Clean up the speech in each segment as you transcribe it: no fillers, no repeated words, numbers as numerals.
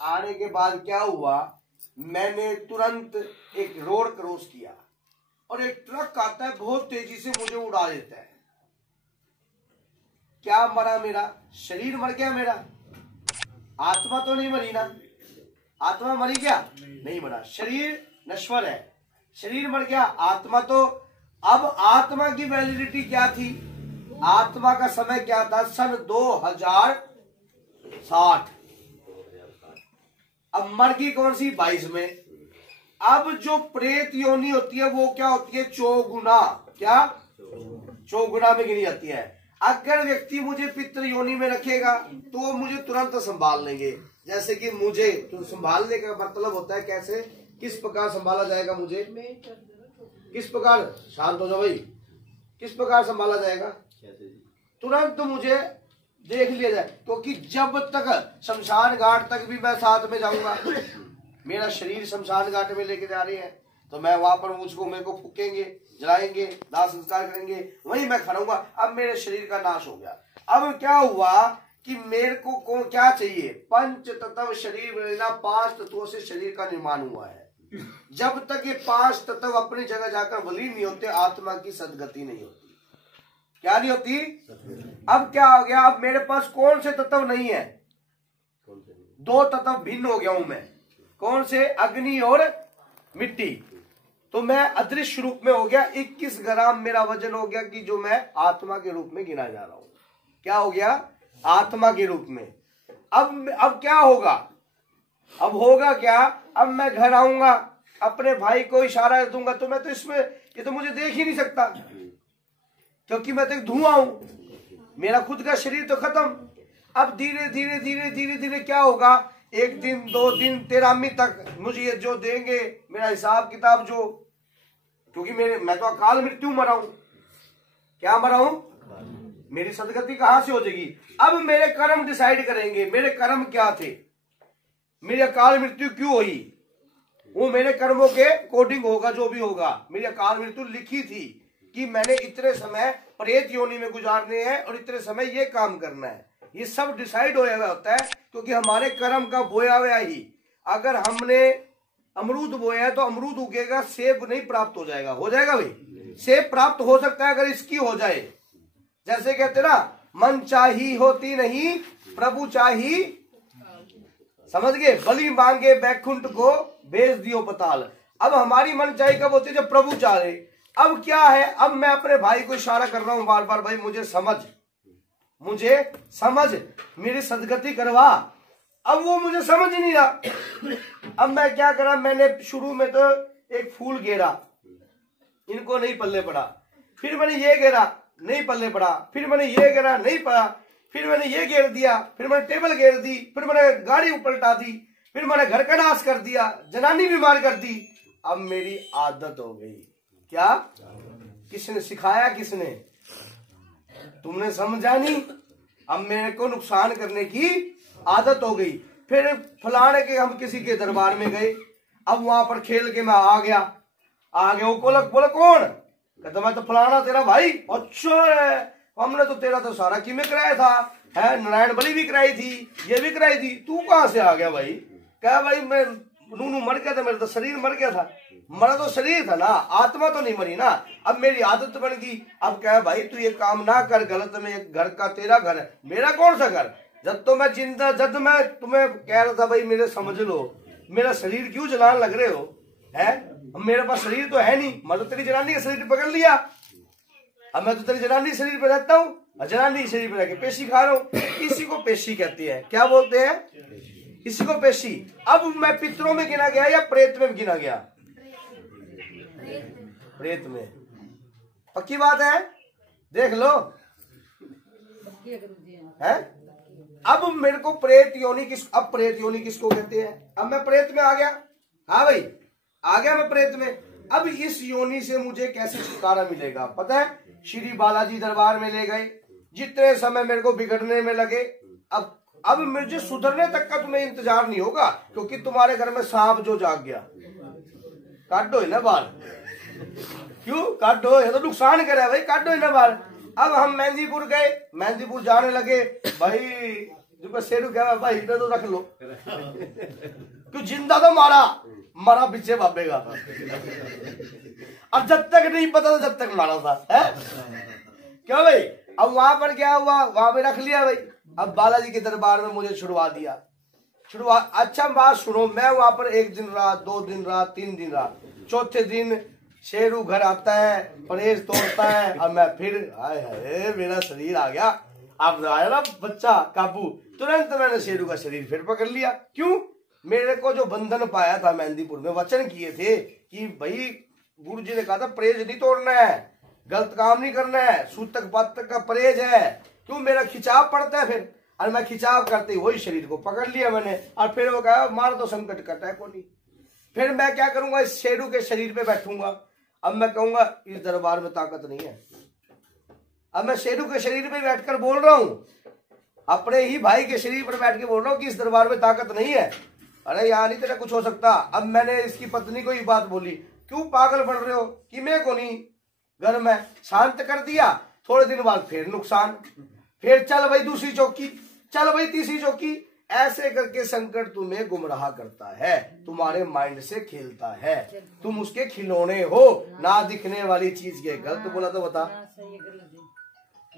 आने के बाद क्या हुआ, मैंने तुरंत एक रोड क्रॉस किया और एक ट्रक आता है, बहुत तेजी से मुझे उड़ा देता है। क्या मरा? मेरा शरीर मर गया, मेरा आत्मा तो नहीं मरी ना। आत्मा मरी क्या? नहीं मरा, शरीर नश्वर है, शरीर मर गया, आत्मा तो। अब आत्मा की वैलिडिटी क्या थी? आत्मा का समय क्या था? सन 2060। अब मर गई कौन सी? 22 में। अब जो प्रेत योनि होती है वो क्या होती है? चौगुना। क्या? चौगुना में गिनी जाती है। अगर व्यक्ति मुझे पितृ योनि में रखेगा तो मुझे तुरंत संभाल लेंगे। जैसे कि मुझे तो संभालने का मतलब होता है कैसे, किस प्रकार संभाला जाएगा मुझे, किस प्रकार, शांत हो जाओ भाई, किस प्रकार संभाला जाएगा? तुरंत मुझे देख लिया जाए, क्योंकि जब तक शमशान घाट तक भी मैं साथ में जाऊंगा, मेरा शरीर शमशान घाट में लेके जा रहे हैं तो मैं वहां पर मुझको, मेरे को फूकेंगे, जलाएंगे, दाह संस्कार करेंगे, वहीं मैं खड़ाऊंगा। अब मेरे शरीर का नाश हो गया। अब क्या हुआ कि मेरे को क्या चाहिए? पंच तत्व शरीर लेना, 5 तत्वों से शरीर का निर्माण हुआ है। जब तक ये 5 तत्व अपनी जगह जाकर विलीन नहीं होते, आत्मा की सदगति नहीं होती। क्या नहीं होती? अब क्या हो गया? अब मेरे पास कौन से तत्व नहीं है? 2 तत्व भिन्न हो गया हूं मैं। कौन से? अग्नि और मिट्टी। तो मैं अदृश्य रूप में हो गया। 21 ग्राम मेरा वजन हो गया कि जो मैं आत्मा के रूप में गिना जा रहा हूं। क्या हो गया? आत्मा के रूप में। अब क्या होगा? अब होगा क्या? अब मैं घर आऊंगा, अपने भाई को इशारा दूंगा तो मैं तो इसमें, ये तो मुझे देख ही नहीं सकता क्योंकि मैं तो एक धुआं हूं, मेरा खुद का शरीर तो खत्म। अब धीरे धीरे धीरे धीरे धीरे क्या होगा? 1 दिन 2 दिन 13वीं तक मुझे ये जो देंगे मेरा हिसाब किताब जो, क्योंकि मैं तो अकाल मृत्यु मरा हूं। क्या मरा हूं? मेरी सदगति कहां से हो जाएगी? अब मेरे कर्म डिसाइड करेंगे मेरे कर्म क्या थे, मेरी अकाल मृत्यु क्यों हुई, वो मेरे कर्मों के अकॉर्डिंग होगा। जो भी होगा, मेरी अकाल मृत्यु लिखी थी कि मैंने इतने समय प्रेत योनि में गुजारने हैं और इतने समय ये काम करना है। ये सब डिसाइड होया हुआ होता है क्योंकि हमारे कर्म का बोया हुआ ही। अगर हमने अमरूद बोया है तो अमरूद उगेगा, सेब नहीं प्राप्त हो जाएगा। हो जाएगा भाई? सेब प्राप्त हो सकता है अगर इसकी हो जाए। जैसे कहते ना, मन चाही होती नहीं, प्रभु चाही, समझ गए, बलि मांगे बैकुंठ को भेज दियो पताल। अब हमारी मन चाही कब होती है? जब प्रभु चाहे। अब क्या है? अब मैं अपने भाई को इशारा कर रहा हूं बार बार, भाई मुझे समझ, मेरी सदगति करवा। अब वो मुझे समझ नहीं रहा। अब मैं क्या करा? मैंने शुरू में तो एक फूल घेरा, इनको नहीं पल्ले पड़ा। फिर मैंने ये घेरा, नहीं पल्ले पड़ा। फिर मैंने ये घेरा, नहीं पड़ा। फिर मैंने ये घेर दिया। फिर मैंने टेबल घेर दी। फिर मैंने गाड़ी उपलटा दी। फिर मैंने घर का नाश कर दिया, जनानी बीमार कर दी। अब मेरी आदत हो गई। क्या? किसने सिखाया? किसने? तुमने समझा नहीं। अब मेरे को नुकसान करने की आदत हो गई। फिर फलाने के, हम किसी के दरबार में गए। अब वहां पर खेल के मैं आ गया। वो बोला कौन? कहता मैं तो फलाना तेरा भाई। अच्छा है, हमने तो तेरा तो सारा कीमे कराया था, है नारायण बलि भी कराई थी, ये भी कराई थी, तू कहां से आ गया भाई? क्या भाई मैं नूनू मर गया था, मेरा तो शरीर मर गया था। मरा तो शरीर था ना, आत्मा तो नहीं मरी ना। अब मेरी आदत बन गई। अब क्या भाई तू ये काम ना कर, गलत में, घर का तेरा घर है, मेरा कौन सा घर? जब तो मैं जिंदा, जब मैं तुम्हें कह रहा था भाई मेरे समझ लो, मेरा शरीर क्यों जलाने लग रहे हो? है मेरे पास शरीर तो है नहीं। मैं तो तेरी जनानी का शरीर पकड़ लिया। अब मैं तो तेरी जनानी शरीर पे रहता हूँ, जनानी शरीर पे रह के पेशी खा रहा हूँ। इसी को पेशी कहते हैं। क्या बोलते हैं? इसी को पेशी। अब मैं पितरों में गिना गया या प्रेत में गिना गया? प्रेत में। पक्की बात है, देख लो है। अब मेरे को प्रेत योनि अब प्रेत योनि किसको कहते हैं? अब मैं प्रेत में आ गया। हाँ भाई, आ गया मैं प्रेत में। अब इस योनि से मुझे कैसे छुटकारा मिलेगा? पता है, श्री बालाजी दरबार में ले गए। जितने समय मेरे को बिगड़ने में लगे, अब मुझे सुधरने तक का तुम्हें इंतजार नहीं होगा, क्योंकि तुम्हारे घर में सांप जो जाग गया, काट दो ना बाल। क्यों काट दो? ये तो नुकसान करे भाई, काट दो ना बाल। अब हम मेहंदीपुर गए, मेहंदीपुर जाने लगे। भाई जो शेरू क्या भाई इधर तो रख लो क्यों जिंदा तो मारा पीछे बाबेगा। अब जब तक नहीं पता था जब तक मारा था है क्यों भाई। अब वहां पर क्या हुआ, वहां पे रख लिया भाई। अब बालाजी के दरबार में मुझे छुड़वा दिया। अच्छा बात सुनो, मैं वहां पर 1 दिन रहा, 2 दिन रहा, 3 दिन रहा। चौथे दिन शेरू घर आता है, परहेज तोड़ता है, और मैं फिर हाय मेरा शरीर आ गया। अब आया ना बच्चा काबू, तुरंत मैंने शेरू का शरीर फिर पकड़ लिया। क्यों, मेरे को जो बंधन पाया था मेहंदीपुर में, वचन किए थे कि भाई गुरु जी ने कहा था परहेज नहीं तोड़ना है, गलत काम नहीं करना है, सूतक पातक का परहेज है। क्यों, मेरा खिंचाव पड़ता है फिर, और मैं खिंचाव करते ही वही शरीर को पकड़ लिया मैंने। और फिर वो कहा मार तो संकट कटा है कोई नहीं। फिर मैं क्या करूंगा, इस शेरू के शरीर पे बैठूंगा। अब मैं कहूंगा इस दरबार में ताकत नहीं है। अब मैं शेरू के शरीर पे बैठकर बोल रहा हूं, अपने ही भाई के शरीर पर बैठ के बोल रहा हूं कि इस दरबार में ताकत नहीं है। अरे यार नहीं तेरा कुछ हो सकता। अब मैंने इसकी पत्नी को ही बात बोली, क्यों पागल पड़ रहे हो कि मैं को नहीं, घर में शांत कर दिया। थोड़े दिन बाद फिर नुकसान, फिर चल भाई दूसरी चौकी, चल भाई तीसरी चौकी। ऐसे करके संकट तुम्हें गुमराह करता है, तुम्हारे माइंड से खेलता है, तुम उसके खिलौने हो। ना दिखने वाली चीज के, गलत बोला तो बता,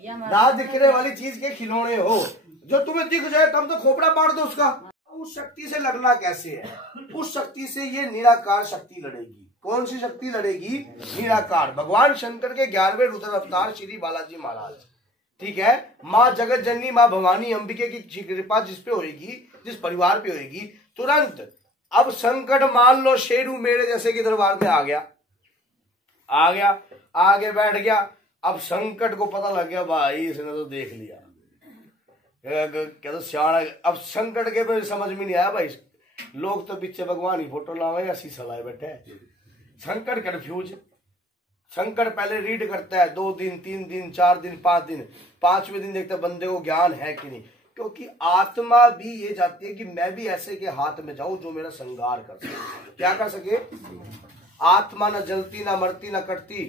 ना दिखने वाली चीज के खिलौने हो। जो तुम्हें दिख जाए तब तो खोपड़ा पाड़ दो उसका। उस शक्ति से लड़ना कैसे है, उस शक्ति से ये निराकार शक्ति लड़ेगी। कौन सी शक्ति लड़ेगी, निराकार। भगवान शंकर के 11वें रुद्र अवतार श्री बालाजी महाराज, ठीक है। माँ जगत जननी माँ भवानी अंबिके की कृपा जिस पे होगी, जिस परिवार पे होगी, तुरंत अब संकट मान लो शेरू मेरे जैसे के दरबार में आ गया, आगे बैठ गया। अब संकट को पता लग गया भाई इसने तो देख लिया, क्या तो सियाना। अब संकट के पे समझ में नहीं आया भाई, लोग तो पीछे भगवान ही फोटो लावे या शीशा लाए बैठे। संकट कंफ्यूज। संकट पहले रीड करता है 2 दिन 3 दिन 4 दिन 5 दिन, 5वें दिन देखता बंदे को ज्ञान है कि नहीं। क्योंकि आत्मा भी ये चाहती है कि मैं भी ऐसे के हाथ में जाऊं जो मेरा संहार कर सके। क्या कर सके, आत्मा न जलती न मरती न कटती,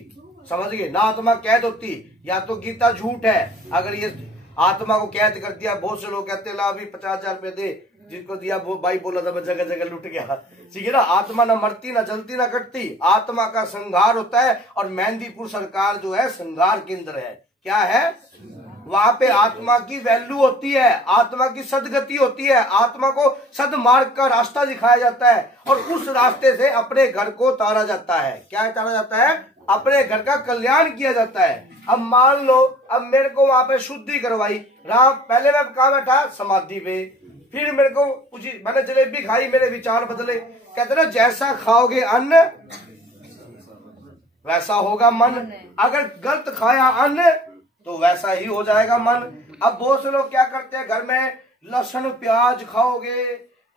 समझ गए ना। आत्मा कैद होती, या तो गीता झूठ है। अगर ये आत्मा को कैद कर दिया, बहुत से लोग कहते ला अभी 50,000 रुपए दे, जिसको दिया वो भाई बोला था मैं जगह जगह लुट गया, ठीक है ना। आत्मा न मरती न जलती न कटती, आत्मा का संहार होता है। और मेहंदीपुर सरकार जो है संहार केंद्र है। क्या है, वहां पे आत्मा की वैल्यू होती है, आत्मा की सदगति होती है, आत्मा को सदमार्ग का रास्ता दिखाया जाता है, और उस रास्ते से अपने घर को तारा जाता है। क्या तारा जाता है, अपने घर का कल्याण किया जाता है। अब मान लो, अब मेरे को वहां पे शुद्धि करवाई राम, पहले मैं कहा बैठा समाधि पे, फिर मेरे को मैंने जलेबी खाई, मेरे विचार बदले। कहते ना जैसा खाओगे अन्न वैसा होगा मन, अगर गलत खाया अन्न तो वैसा ही हो जाएगा मन। अब बहुत से लोग क्या करते हैं, घर में लहसुन प्याज खाओगे,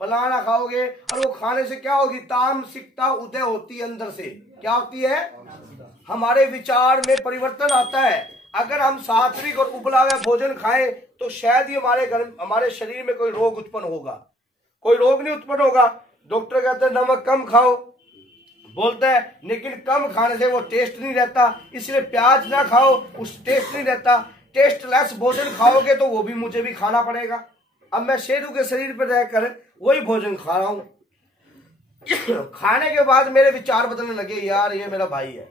फलाना खाओगे, और वो खाने से क्या होगी, तामसिकता उदय होती है अंदर से। क्या होती है, हमारे विचार में परिवर्तन आता है। अगर हम सात्विक और उबला हुआ भोजन खाएं तो शायद ही हमारे शरीर में कोई रोग उत्पन्न होगा। कोई रोग नहीं उत्पन्न होगा। डॉक्टर कहते हैं नमक कम खाओ, बोलता है, लेकिन कम खाने से वो टेस्ट नहीं रहता, इसलिए प्याज ना खाओ, उस टेस्ट नहीं रहता। टेस्टलेस भोजन खाओगे तो वो भी मुझे भी खाना पड़ेगा। अब मैं शेरू के शरीर पर रहकर वही भोजन खा रहा हूं। खाने के बाद मेरे विचार बदलने लगे, यार ये मेरा भाई है,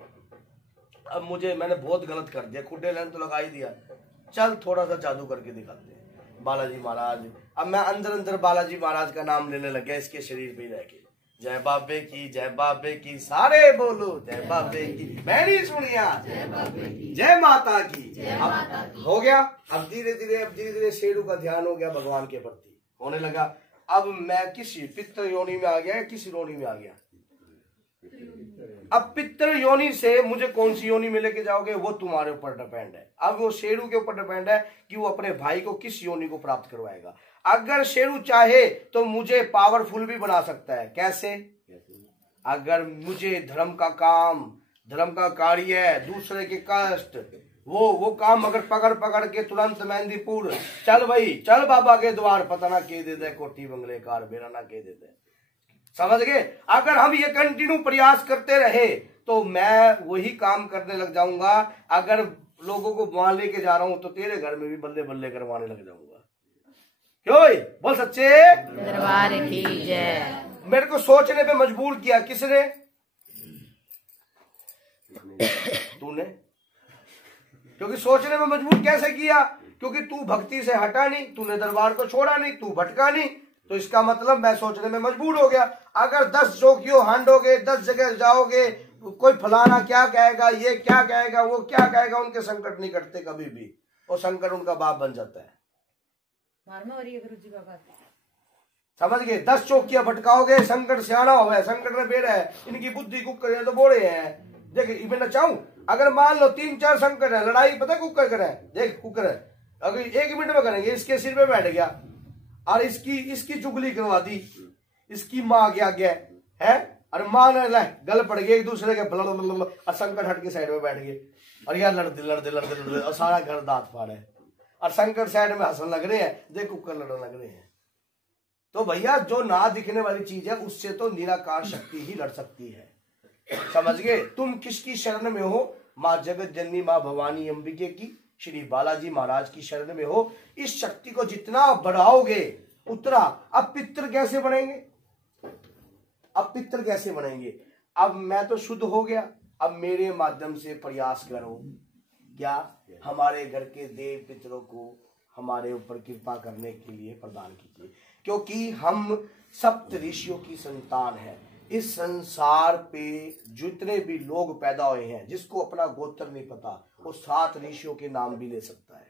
अब मैंने बहुत गलत कर दिया, खुडे लेन तो लगा ही दिया, चल थोड़ा सा जादू करके दिखाते हैं बालाजी महाराज। अब मैं अंदर अंदर बालाजी महाराज का नाम लेने लग गया इसके शरीर पे रह के। जय बाबे की, जय बाबे की, सारे बोलो जय बाबे की। मैंने सुनिया जय माता की, हो गया। अब धीरे धीरे शेरू का ध्यान हो गया भगवान के प्रति, होने लगा। अब मैं किसी पितृ योनि में आ गया, किसी योनि में आ गया। अब पितृ योनि से मुझे कौन सी योनि में लेके जाओगे वो तुम्हारे ऊपर डिपेंड है। अब वो शेरू के ऊपर डिपेंड है कि वो अपने भाई को किस योनि को प्राप्त करवाएगा। अगर शेरू चाहे तो मुझे पावरफुल भी बना सकता है। कैसे, अगर मुझे धर्म का काम, धर्म का कार्य, दूसरे के कष्ट, वो काम अगर पकड़ के तुरंत मेहंदीपुर चल भाई, चल बाबा के द्वार, पता ना के दे दे कोठी बंगले कार बेरा ना के दे दे, समझ गए। अगर हम ये कंटिन्यू प्रयास करते रहे तो मैं वही काम करने लग जाऊंगा। अगर लोगों को वहां लेके जा रहा हूं तो तेरे घर में भी बल्ले बल्ले करवाने लग जाऊंगा। क्यों बोल सच्चे दरबार की जय। मेरे को सोचने पे मजबूर किया किसने? तूने। क्योंकि सोचने में मजबूर कैसे किया? क्योंकि तू भक्ति से हटा नहीं, तूने दरबार को छोड़ा नहीं, तू भटका नहीं, तो इसका मतलब मैं सोचने में मजबूर हो गया। अगर 10 चौकियों हांडोगे, 10 जगह जाओगे, कोई फलाना क्या कहेगा, ये क्या कहेगा, वो क्या कहेगा, उनके संकट नहीं कटते कभी भी, वो संकट उनका बाप बन जाता है। समझ गए? 10 चौकियां भटकाओगे, संकट सियाना हो गया, संकट में बेड़ा है, इनकी बुद्धि कुकर है तो बोले हैं। देख मैं न चाहूं, अगर मान लो 3-4 संकट है, लड़ाई पता कुकर करे, देख कुकर है, अगर 1 मिनट में करेंगे, इसके सिर पे बैठ गया और इसकी चुगली करवा दी, इसकी माँ गया है, और माँ ने गल पड़ गई एक दूसरे के, और संकट हट के साइड में बैठ गए, और यार लड़ते और सारा घर दांत फाड़े, और संकट साइड में हंसने लग रहे हैं, देख कुकर लड़ने लग रहे हैं। तो भैया जो ना दिखने वाली चीज है उससे तो निराकार शक्ति ही लड़ सकती है। समझ गए? तुम किसकी शरण में हो? माँ जगत जननी माँ भवानी अंबिके की, श्री बालाजी महाराज की शरण में हो। इस शक्ति को जितना बढ़ाओगे उतना। अब पितृ कैसे बनेंगे? अब पितृ कैसे बनेंगे? अब मैं तो शुद्ध हो गया, अब मेरे माध्यम से प्रयास करो, क्या हमारे घर के देव पितरों को हमारे ऊपर कृपा करने के लिए प्रदान कीजिए, क्योंकि हम सप्त ऋषियों की संतान है। इस संसार पे जितने भी लोग पैदा हुए हैं, जिसको अपना गोत्र नहीं पता, वो 7 ऋषियों के नाम भी ले सकता है।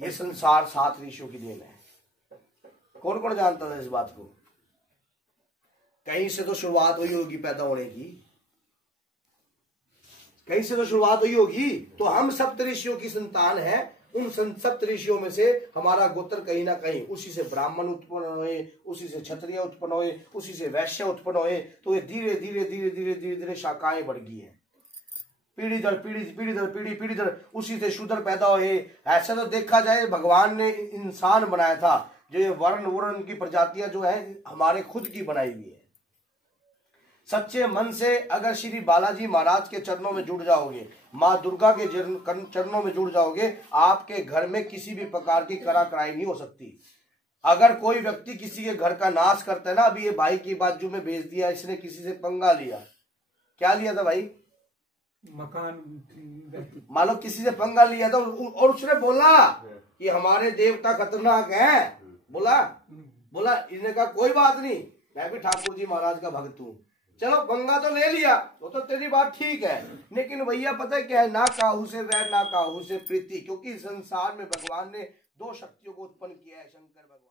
ये संसार 7 ऋषियों की देन है। कौन कौन जानता था इस बात को? कहीं से तो शुरुआत हुई होगी पैदा होने की, कहीं से तो शुरुआत हुई होगी। तो हम सप्त ऋषियों की संतान हैं। उन सप्त ऋषियों में से हमारा गोत्र कहीं ना कहीं, उसी से ब्राह्मण उत्पन्न हुए, उसी से क्षत्रिय उत्पन्न हुए, उसी से वैश्य उत्पन्न हुए। तो ये धीरे धीरे धीरे धीरे धीरे धीरे शाखाएं बढ़ गई हैं, पीढ़ी दर पीढ़ी, पीढ़ी दर पीढ़ी, पीढ़ी दर, उसी से शूद्र पैदा हुए। ऐसा तो देखा जाए भगवान ने इंसान बनाया था, जो ये वर्ण की प्रजातियां जो है हमारे खुद की बनाई हुई है। सच्चे मन से अगर श्री बालाजी महाराज के चरणों में जुड़ जाओगे, माँ दुर्गा के चरणों में जुड़ जाओगे, आपके घर में किसी भी प्रकार की कराकराई नहीं हो सकती। अगर कोई व्यक्ति किसी के घर का नाश करता है ना, अभी ये भाई की बाजू में भेज दिया, इसने किसी से पंगा लिया, क्या लिया था भाई? मकान। मान लो किसी से पंगा लिया था और उसने बोला कि हमारे देवता खतरनाक है, बोला इसने कहा कोई बात नहीं, मैं भी ठाकुर जी महाराज का भक्त हूँ, चलो पंगा तो ले लिया, तो तेरी बात ठीक है। लेकिन भैया पता है क्या है? ना काहू से वैर, ना काहू से प्रीति, क्योंकि संसार में भगवान ने 2 शक्तियों को उत्पन्न किया है, शंकर भगवान।